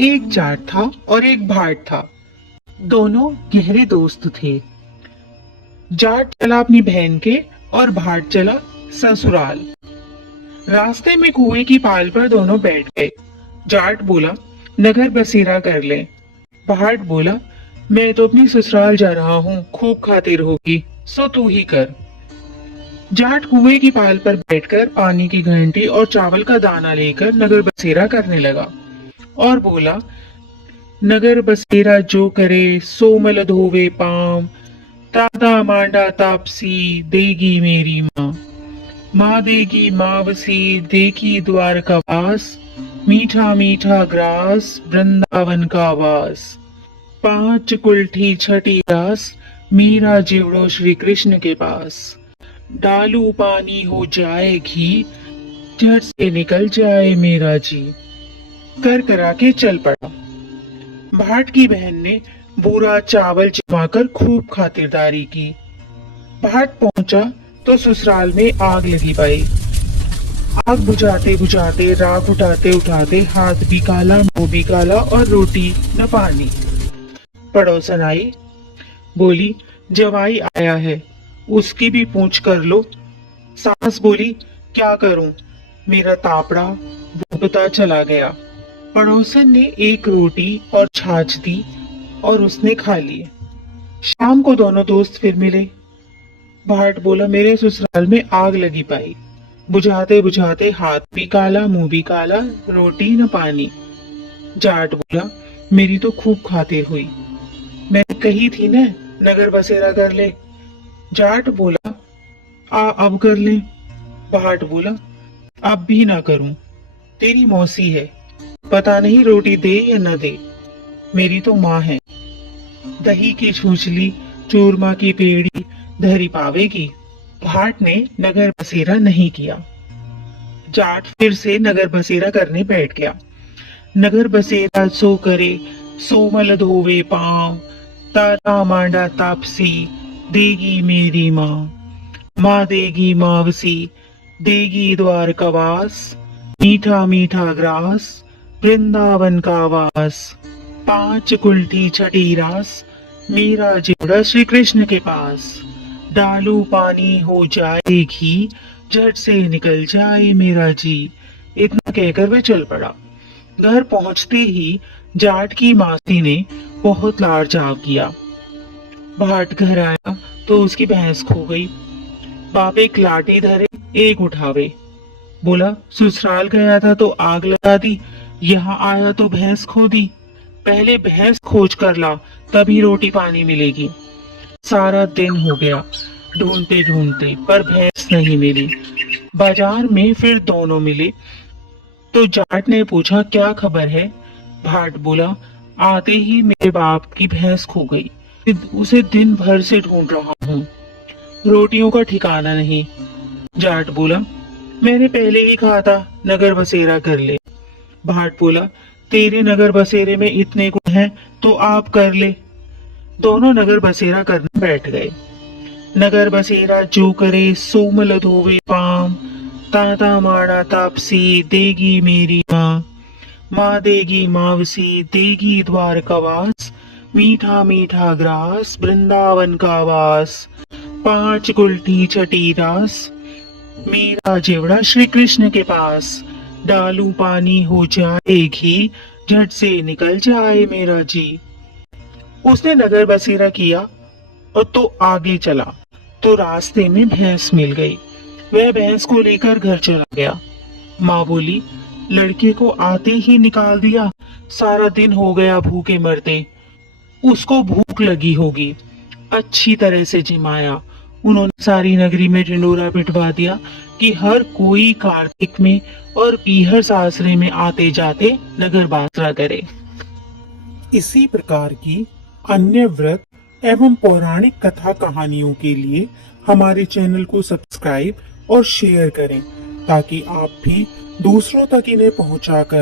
एक जाट था और एक भाट था। दोनों गहरे दोस्त थे। जाट चला अपनी बहन के और भाट चला ससुराल। रास्ते में कुएं की पाल पर दोनों बैठ गए। जाट बोला, नगर बसेरा कर ले। भाट बोला, मैं तो अपनी ससुराल जा रहा हूँ, खूब खातिर होगी, सो तू ही कर। जाट कुएं की पाल पर बैठकर पानी की घंटी और चावल का दाना लेकर नगर बसेरा करने लगा और बोला, नगर बसेरा जो करे सो मल धोवे पाम, ताता मांडा तापसी देगी मेरी माँ। माँ देगी मावसी देखी द्वार का वास, मीठा मीठा ग्रास वृंदावन का वास। पांच कुल्ठी छठी रास, मेरा जीवड़ो श्री कृष्ण के पास। डालू पानी हो जाए घी, झट से निकल जाए मेरा जी। कर करा के चल पड़ा। भाट की बहन ने बुरा चावल जमाकर खूब खातिरदारी की। भाट पहुंचा तो ससुराल में आग लगी पाई। आग बुझाते बुझाते, राख उठाते उठाते हाथ भी काला, मुंह भी काला और रोटी न पानी। पड़ोसन आई, बोली, जवाई आया है, उसकी भी पूछ कर लो। सास बोली, क्या करूं, मेरा तापड़ा भुगता चला गया। पड़ोसन ने एक रोटी और छाछ दी और उसने खा ली। शाम को दोनों दोस्त फिर मिले। भाट बोला, मेरे ससुराल में आग लगी पाई, बुझाते बुझाते हाथ भी काला, मुंह भी काला, रोटी न पानी। जाट बोला, मेरी तो खूब खातिर हुई, मैंने कही थी न नगर बसेरा कर ले। जाट बोला, अब कर ले। भाट बोला, अब भी ना करूं, तेरी मौसी है, पता नहीं रोटी दे या न दे, मेरी तो माँ है। दही की छूछली चूरमा की पेड़ी धरी पावेगी। भाट ने नगर बसेरा नहीं किया। जाट फिर से नगर बसेरा करने बैठ गया। नगर बसेरा सो करे सो मल धोवे पाँव, ताता मांडा तापसी देगी मेरी माँ। माँ देगी मावसी देगी द्वार का वास, मीठा मीठा ग्रास वृंदावन का वास। पांच कुल्ठी छठी रास, मेरा जीवड़ा श्री कृष्ण के पास। डालू पानी हो जाए घी, झट से निकल जाए मेरा जी। इतना कहकर वह चल पड़ा। घर पहुंचते ही जाट की मासी ने बहुत लाड़ चाव किया। भाट घर आया तो उसकी भैंस खो गई। बाप एक लाठी धरे एक उठावे। बोला, ससुराल गया था तो आग लगा दी, यहाँ आया तो भैंस खो दी। पहले भैंस खोज कर ला, तभी रोटी पानी मिलेगी। सारा दिन हो गया ढूंढते ढूंढते, पर भैंस नहीं मिली। बाजार में फिर दोनों मिले तो जाट ने पूछा, क्या खबर है। भाट बोला, आते ही मेरे बाप की भैंस खो गई, उसे दिन भर से ढूंढ रहा हूँ, रोटियों का ठिकाना नहीं। जाट बोला, मैंने पहले ही कहा था नगर बसेरा कर ले। भाट बोला, तेरे नगर बसेरे में इतने गुण हैं तो आप कर ले। दोनों नगर बसेरा करने बैठ गए। नगर बसेरा जो करे सो मल धोवे पाम, ताता माड़ा तापसी देगी मेरी माँ। माँ देगी मावसी देगी द्वार का वास, मीठा मीठा ग्रास वृंदावन का वास। पांच कुल्ठी छठी रास, मेरा जेवड़ा श्री कृष्ण के पास। डालू पानी हो जाए घी, झट से निकल जाए मेरा जी। उसने नगर बसेरा किया और तो आगे चला तो रास्ते में भैंस मिल गई। वह भैंस को लेकर घर चला गया। माँ बोली, लड़के को आते ही निकाल दिया, सारा दिन हो गया भूखे मरते, उसको भूख लगी होगी। अच्छी तरह से जिमाया। उन्होंने सारी नगरी में ढिंडोरा पिटवा दिया कि हर कोई कार्तिक में और पीहर सासरे में आते जाते नगर बसेरा करे। इसी प्रकार की अन्य व्रत एवं पौराणिक कथा कहानियों के लिए हमारे चैनल को सब्सक्राइब और शेयर करें, ताकि आप भी दूसरों तक इन्हें पहुंचाकर